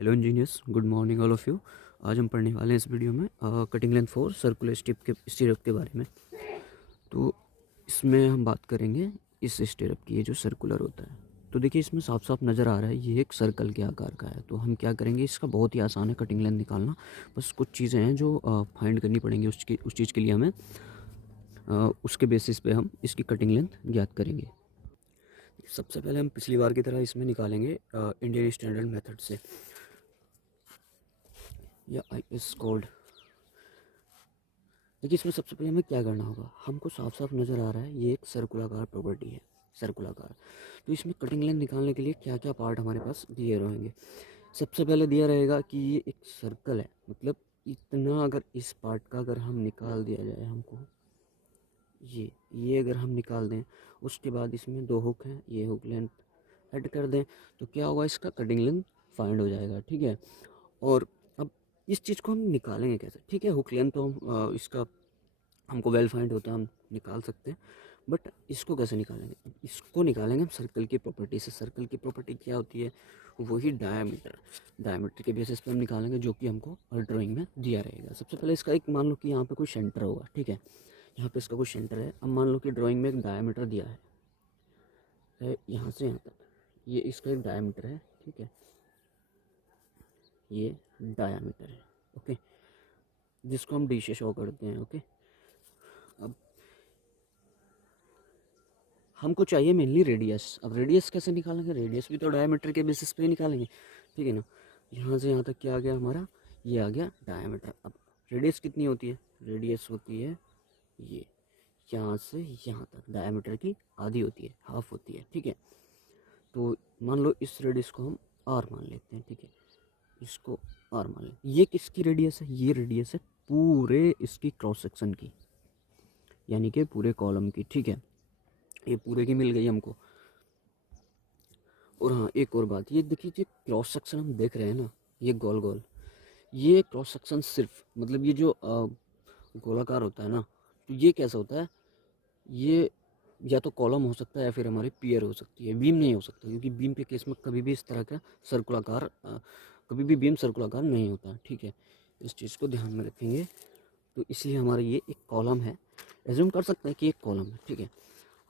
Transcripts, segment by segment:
Hello engineers, good morning all of you. आज हम पढ़ने वाले हैं इस वीडियो में कटिंग लेंथ फॉर सर्कुलर स्टीरअप के बारे में। तो इसमें हम बात करेंगे इस स्टीरअप की, ये जो सर्कुलर होता है। तो देखिए इसमें साफ साफ नज़र आ रहा है ये एक सर्कल के आकार का है। तो हम क्या करेंगे, इसका बहुत ही आसान है कटिंग लेंथ निकालना। बस कुछ चीज़ें हैं जो फाइंड करनी पड़ेंगी, उस चीज़ के लिए हमें उसके बेसिस पे हम इसकी कटिंग लेंथ ज्ञात करेंगे। सबसे पहले हम पिछली बार की तरह इसमें निकालेंगे इंडियन स्टैंडर्ड मेथड से, या IS कोड। देखिए इसमें सबसे पहले हमें क्या करना होगा, हमको साफ साफ नज़र आ रहा है ये एक सर्कुलाकार प्रॉपर्टी है, सर्कुलाकार। तो इसमें कटिंग लेंथ निकालने के लिए क्या क्या पार्ट हमारे पास दिए रहेंगे। सबसे पहले दिया रहेगा कि ये एक सर्कल है, मतलब इतना अगर इस पार्ट का अगर हम निकाल दिया जाए हमको, ये अगर हम निकाल दें, उसके बाद इसमें दो हुक हैं, ये हुक लेंथ ऐड कर दें, तो क्या होगा, इसका कटिंग लेंथ फाइंड हो जाएगा। ठीक है। और अब इस चीज़ को हम निकालेंगे कैसे। ठीक है, हुक लेंथ तो हम इसका हमको वेल फाइंड होता है, हम निकाल सकते हैं। बट इसको कैसे निकालेंगे, अब इसको निकालेंगे हम सर्कल की प्रॉपर्टी से। सर्कल की प्रॉपर्टी क्या होती है, वही डायामीटर। डायामीटर के बेसिस पे हम निकालेंगे, जो कि हमको हर ड्राइंग में दिया रहेगा। सबसे पहले इसका एक मान लो कि यहाँ पे कोई सेंटर होगा। ठीक है, यहाँ पे इसका कोई सेंटर है। अब मान लो कि ड्राइंग में एक डायामीटर दिया है यहाँ से यहाँ तक, ये इसका एक डायामीटर है। ठीक है, ये डायामीटर है। ओके, जिसको हम डी से शो करते हैं। ओके, अब हमको चाहिए मेनली रेडियस। अब रेडियस कैसे निकालेंगे, रेडियस भी तो डायमीटर के बेसिस पे निकालेंगे। ठीक है ना, यहाँ से यहाँ तक क्या आ गया हमारा, ये आ गया डायमीटर। अब रेडियस कितनी होती है, रेडियस होती है ये, यहाँ से यहाँ तक डायमीटर की आधी होती है, हाफ होती है। ठीक है, तो मान लो इस रेडियस को हम आर मान लेते हैं। ठीक है, इसको आर मान लें। ये किसकी रेडियस है, ये रेडियस है पूरे इसकी क्रॉस सेक्शन की, यानी कि पूरे कॉलम की। ठीक है, ये पूरे की मिल गई हमको। और हाँ, एक और बात, ये देखिए जो क्रॉस सेक्शन हम देख रहे हैं ना, ये गोल गोल, ये क्रॉस सेक्शन सिर्फ मतलब ये जो गोलाकार होता है ना, तो ये कैसा होता है, ये या तो कॉलम हो सकता है या फिर हमारी पियर हो सकती है, बीम नहीं हो सकता। क्योंकि बीम के केस में कभी भी इस तरह का सर्कुलाकार कभी भी बीम सर्कुलाकार नहीं होता। ठीक है, इस चीज़ को ध्यान में रखेंगे। तो इसलिए हमारा ये एक कॉलम है, एज्यूम कर सकते हैं कि एक कॉलम है। ठीक है,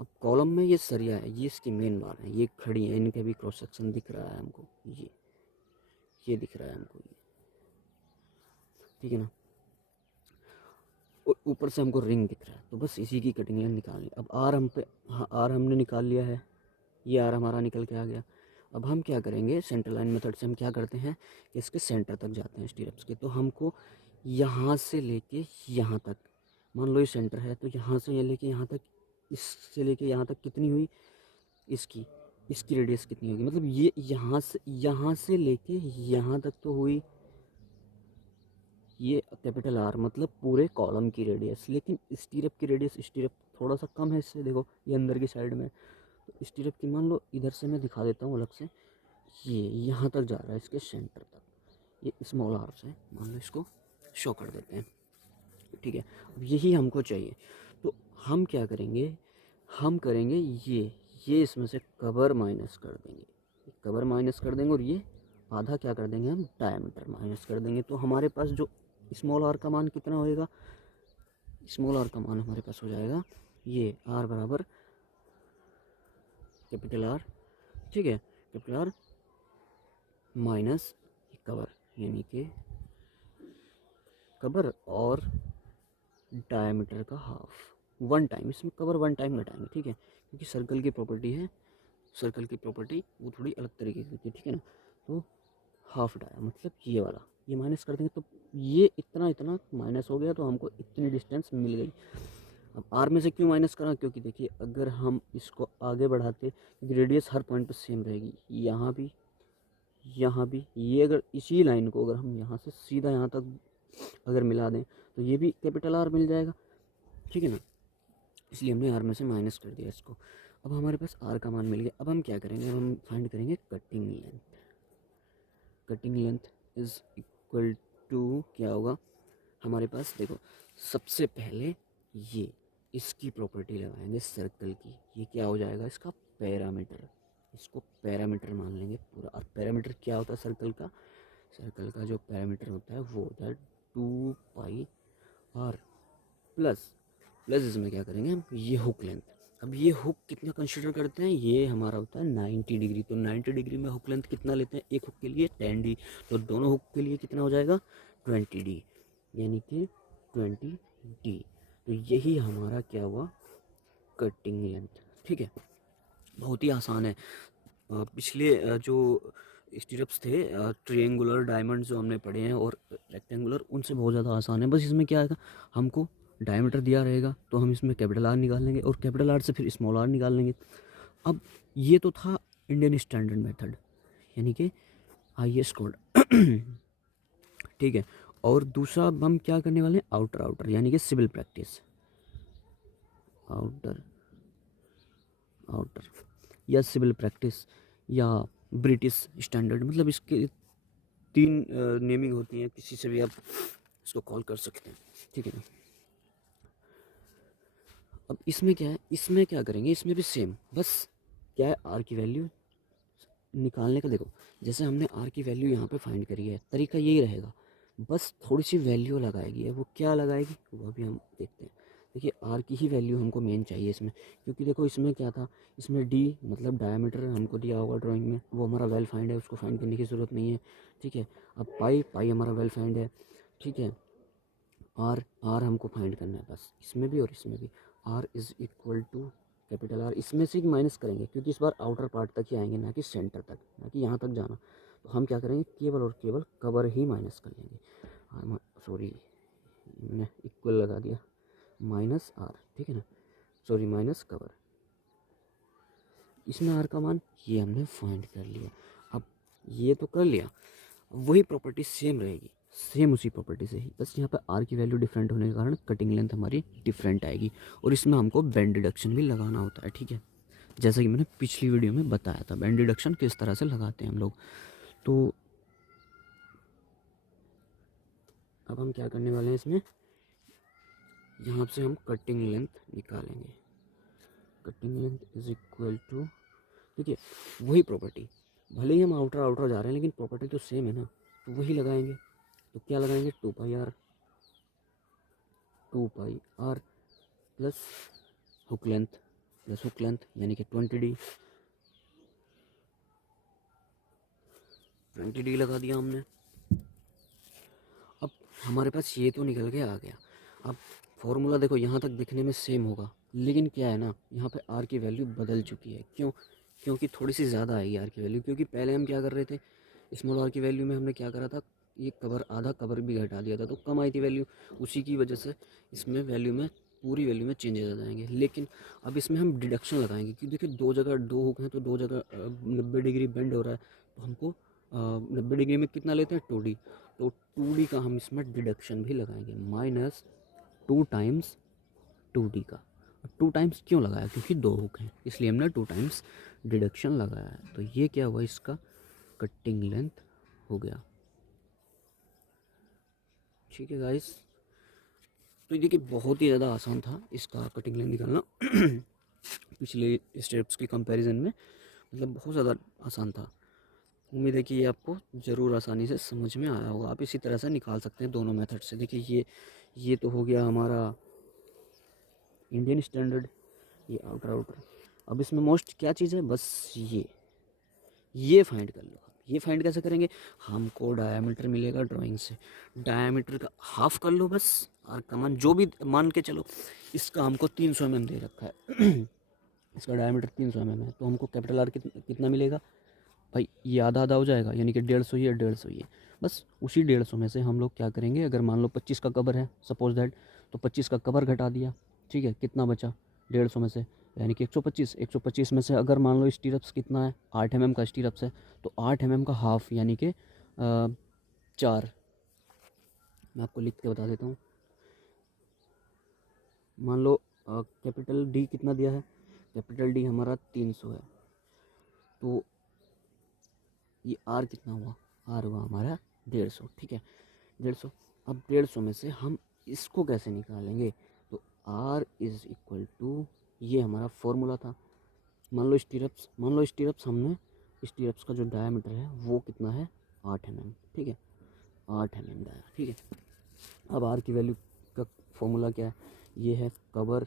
अब कॉलम में ये सरिया है, ये इसकी मेन बार है, ये खड़ी है, इनका भी क्रॉस सेक्शन दिख रहा है हमको, ये दिख रहा है हमको ये। ठीक है ना, और ऊपर से हमको रिंग दिख रहा है। तो बस इसी की कटिंग लाइन निकालनी। अब आर हम पे, हाँ आर हमने निकाल लिया है, ये आर हमारा निकल के आ गया। अब हम क्या करेंगे, सेंटर लाइन मेथड से हम क्या करते हैं कि इसके सेंटर तक जाते हैं स्टीरअप्स के। तो हमको यहाँ से लेके यहाँ तक, मान लो ये सेंटर है, तो यहाँ से ये लेके यहाँ तक, इससे लेके यहाँ तक कितनी हुई, इसकी इसकी रेडियस कितनी होगी, मतलब ये यहाँ से लेके यहाँ तक तो हुई ये कैपिटल आर, मतलब पूरे कॉलम की रेडियस। लेकिन स्टीरअप की रेडियस, स्टीरअप थोड़ा सा कम है इससे, देखो ये अंदर की साइड में। तो स्टीरअप की मान लो इधर से मैं दिखा देता हूँ अलग से, ये यहाँ तक जा रहा है इसके सेंटर तक, ये स्मॉल आर से मान लो इसको शो कर देते हैं। ठीक है, अब यही हमको चाहिए। तो हम क्या करेंगे, हम करेंगे ये इसमें से कवर माइनस कर देंगे, कवर माइनस कर देंगे, और ये आधा क्या कर देंगे, हम डायमीटर माइनस कर देंगे। तो हमारे पास जो स्मॉल आर का मान कितना होएगा, स्मॉल आर का मान हमारे पास हो जाएगा ये आर बराबर कैपिटल आर। ठीक है, कैपिटल आर माइनस कवर, यानी कि कवर और डायमीटर का हाफ, वन टाइम। इसमें कवर वन टाइम घटाएंगे। ठीक है, क्योंकि सर्कल की प्रॉपर्टी है, सर्कल की प्रॉपर्टी वो थोड़ी अलग तरीके की होती है। ठीक है ना, तो हाफ डाया मतलब ये वाला, ये माइनस कर देंगे, तो ये इतना इतना माइनस हो गया, तो हमको इतनी डिस्टेंस मिल गई। अब आर में से क्यों माइनस करा, क्योंकि देखिए अगर हम इसको आगे बढ़ाते, क्योंकि रेडियस हर पॉइंट पर सेम रहेगी, यहाँ भी यहाँ भी, ये अगर इसी लाइन को अगर हम यहाँ से सीधा यहाँ तक अगर मिला दें, तो ये भी कैपिटल आर मिल जाएगा। ठीक है ना, इसलिए हमने आर में से माइनस कर दिया इसको। अब हमारे पास आर का मान मिल गया। अब हम क्या करेंगे, अब हम फाइंड करेंगे cutting length. Cutting length is equal to क्या होगा हमारे पास, देखो सबसे पहले ये इसकी प्रॉपर्टी लगाएंगे सर्कल की, ये क्या हो जाएगा इसका पैरामीटर, इसको पैरामीटर मान लेंगे पूरा। और पैरामीटर क्या होता है सर्कल का, सर्कल का जो पैरामीटर होता है वो होता है 2πr प्लस इसमें क्या करेंगे हम, ये हुक लेंथ। अब ये हुक कितना कंसिडर करते हैं, ये हमारा होता है 90 डिग्री। तो 90 डिग्री में हुक लेंथ कितना लेते हैं, एक हुक के लिए 10d, तो दोनों हुक के लिए कितना हो जाएगा 20d, यानी कि 20d। तो यही हमारा क्या हुआ, कटिंग लेंथ। ठीक है, बहुत ही आसान है। पिछले जो स्टीरप्स थे ट्रिएंगुलर डायमंड जो हमने पढ़े हैं और रेक्टेंगुलर, उनसे बहुत ज़्यादा आसान है। बस इसमें क्या है, हमको डायमीटर दिया रहेगा तो हम इसमें कैपिटल आर निकाल लेंगे और कैपिटल आर से फिर स्मॉल आर निकाल लेंगे। अब ये तो था इंडियन स्टैंडर्ड मेथड, यानी कि हाईएस्ट कोड। ठीक है, और दूसरा अब हम क्या करने वाले हैं, आउटर यानी कि सिविल प्रैक्टिस। आउटर या सिविल प्रैक्टिस या ब्रिटिश स्टैंडर्ड, मतलब इसके 3 नेमिंग होती हैं, किसी से भी आप इसको कॉल कर सकते हैं। ठीक है ना। अब इसमें क्या है, इसमें क्या करेंगे, इसमें भी सेम, बस क्या है, आर की वैल्यू निकालने का। देखो जैसे हमने आर की वैल्यू यहाँ पे फाइंड करी है, तरीका यही रहेगा, बस थोड़ी सी वैल्यू लगाएगी। वो क्या लगाएगी वो भी हम देखते हैं। देखिए आर की ही वैल्यू हमको मेन चाहिए इसमें, क्योंकि देखो इसमें क्या था, इसमें डी मतलब डायमीटर हमको दिया होगा ड्राइंग में, वो हमारा वेल फाइंड है, उसको फाइंड करने की ज़रूरत नहीं है। ठीक है, अब पाई हमारा वेल फाइंड है। ठीक है, आर हमको फाइंड करना है बस, इसमें भी और इसमें भी। R is equal to capital R, इसमें से माइनस करेंगे क्योंकि इस बार आउटर पार्ट तक ही आएंगे, ना कि सेंटर तक, ना कि यहाँ तक जाना। तो हम क्या करेंगे, केवल और केवल कवर ही माइनस कर लेंगे। सॉरी, मैंने इक्वल लगा दिया, माइनस आर। ठीक है ना, सॉरी, माइनस कवर। इसमें आर का मान ये हमने फाइंड कर लिया। अब ये तो कर लिया, वही प्रॉपर्टी सेम रहेगी, सेम उसी प्रॉपर्टी से ही, बस यहाँ पे आर की वैल्यू डिफरेंट होने के कारण कटिंग लेंथ हमारी डिफरेंट आएगी। और इसमें हमको बैंड डिडक्शन भी लगाना होता है। ठीक है, जैसा कि मैंने पिछली वीडियो में बताया था, बैंड डिडक्शन किस तरह से लगाते हैं हम लोग। तो अब हम क्या करने वाले हैं, इसमें यहाँ से हम कटिंग लेंथ निकालेंगे। Cutting length is equal to, देखिए वही प्रॉपर्टी, भले ही हम आउटर जा रहे हैं लेकिन प्रॉपर्टी तो सेम है ना, तो वही लगाएंगे। तो क्या लगाएंगे, 2πr प्लस हुक लेंथ यानी कि 20d लगा दिया हमने। अब हमारे पास ये तो निकल के आ गया। अब फॉर्मूला देखो यहाँ तक दिखने में सेम होगा, लेकिन क्या है ना, यहाँ पे आर की वैल्यू बदल चुकी है। क्यों, क्योंकि थोड़ी सी ज़्यादा आई आर की वैल्यू, क्योंकि पहले हम क्या कर रहे थे, स्मॉल आर की वैल्यू में हमने क्या करा था, ये कवर, आधा कवर भी घटा दिया था, तो कम आई थी वैल्यू। उसी की वजह से इसमें वैल्यू में, पूरी वैल्यू में चेंजेस आ जाएंगे। लेकिन अब इसमें हम डिडक्शन लगाएंगे, क्योंकि देखिए दो जगह दो हुक हैं, तो दो जगह 90 डिग्री बेंड हो रहा है, तो हमको 90 डिग्री में कितना लेते हैं, 2d। तो 2d का हम इसमें डिडक्शन भी लगाएंगे, माइनस 2 टाइम्स 2d का। 2 टाइम्स क्यों लगाया, क्योंकि दो हुक हैं, इसलिए हमने 2 टाइम्स डिडक्शन लगाया है। तो ये क्या हुआ, इसका कटिंग लेंथ हो गया। ठीक है गाइस, तो देखिए बहुत ही ज़्यादा आसान था इसका कटिंग लेंथ निकालना। पिछले स्टेप्स की कंपैरिजन में, मतलब बहुत ज़्यादा आसान था। उम्मीद है कि ये आपको ज़रूर आसानी से समझ में आया होगा। आप इसी तरह से निकाल सकते हैं दोनों मेथड से। देखिए ये तो हो गया हमारा इंडियन स्टैंडर्ड, ये आउटर। अब इसमें मोस्ट क्या चीज़ है, बस ये फाइंड कर लो। ये फाइंड कैसे करेंगे, हमको डायामीटर मिलेगा ड्राइंग से, डायामीटर का हाफ कर लो बस। और कमान जो भी मान के चलो, इसका हमको 300 mm दे रखा है। इसका डायामीटर 300 mm है, तो हमको कैपिटल आर कितना मिलेगा भाई, ये आधा हो जाएगा, यानी कि 150 ही है, 150 ही है। बस उसी 150 में से हम लोग क्या करेंगे, अगर मान लो 25 का कवर है सपोज दैट, तो 25 का कवर घटा दिया। ठीक है, कितना बचा 150 में से, यानी कि 125 में से अगर मान लो स्टीरप्स कितना है, 8 mm का स्टीरप्स है, तो 8 mm का हाफ यानी कि 4। मैं आपको लिख के बता देता हूँ। मान लो कैपिटल डी कितना दिया है, कैपिटल डी हमारा 300 है, तो ये आर कितना हुआ, आर हुआ हमारा 150। ठीक है, 150। अब 150 में से हम इसको कैसे निकालेंगे, तो आर इज़ इक्वल टू, ये हमारा फॉर्मूला था। मान लो स्टीरप्स हमने, स्टीरप्स का जो डायमीटर है वो कितना है, 8 mm, ठीक है, 8 mm गया, ठीक है। अब आर की वैल्यू का फॉर्मूला क्या है, ये है कवर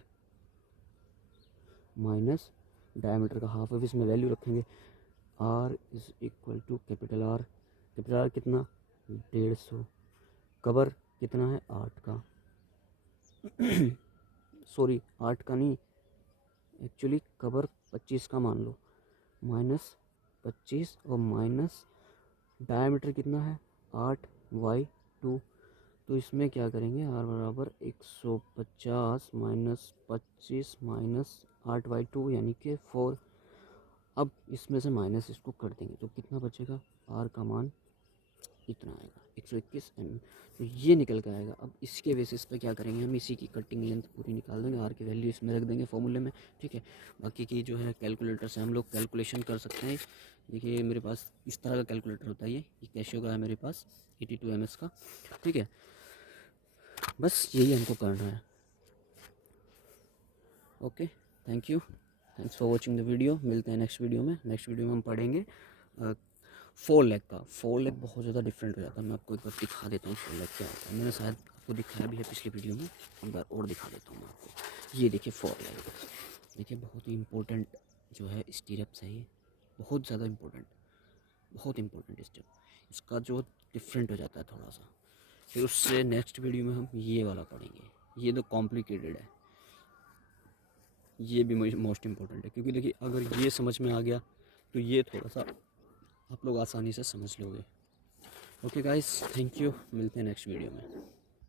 माइनस डायमीटर का हाफ। अब इसमें वैल्यू रखेंगे R is equal to capital R कितना 150, कवर कितना है 8 का सॉरी 8 का नहीं, एक्चुअली कवर 25 का मान लो, माइनस 25 और माइनस डायमीटर कितना है 8/2। तो इसमें क्या करेंगे, आर बराबर 150 माइनस 25 माइनस 8/2 यानी कि 4। अब इसमें से माइनस इसको कर देंगे तो कितना बचेगा, आर का मान इतना आएगा 121 mm। तो ये निकल कर आएगा। अब इसके बेसिस पे क्या करेंगे, हम इसी की कटिंग लेंथ पूरी निकाल देंगे, आर की वैल्यू इसमें रख देंगे फॉर्मूले में, ठीक है। बाकी की जो है कैलकुलेटर से हम लोग कैलकुलेशन कर सकते हैं। देखिए मेरे पास इस तरह का कैलकुलेटर होता है, ये कैशियो का है मेरे पास 82 ms का, ठीक है। बस यही हमको करना है। Okay, thank you, thanks for watching the video. मिलते हैं नेक्स्ट वीडियो में। नेक्स्ट वीडियो में हम पढ़ेंगे 4 लेग का। 4 लेग बहुत ज़्यादा डिफरेंट हो जाता है। मैं आपको एक बार दिखा देता हूँ 4 लेग क्या होता है। मैंने शायद आपको दिखाया भी है पिछली वीडियो में, एक बार और दिखा देता हूँ मैं आपको। ये देखिए 4 लेग, देखिए बहुत ही इम्पोर्टेंट जो है स्टीरअप्स है, ये बहुत ज़्यादा इम्पोर्टेंट, बहुत इम्पोर्टेंट स्टेप। इसका जो डिफरेंट हो जाता है थोड़ा सा। फिर उससे नेक्स्ट वीडियो में हम ये वाला पढ़ेंगे, ये तो कॉम्प्लिकेटेड है, ये भी मोस्ट इम्पोर्टेंट है। क्योंकि देखिए अगर ये समझ में आ गया तो ये थोड़ा सा आप लोग आसानी से समझ लोगे। ओके गाइस, थैंक यू, मिलते हैं नेक्स्ट वीडियो में।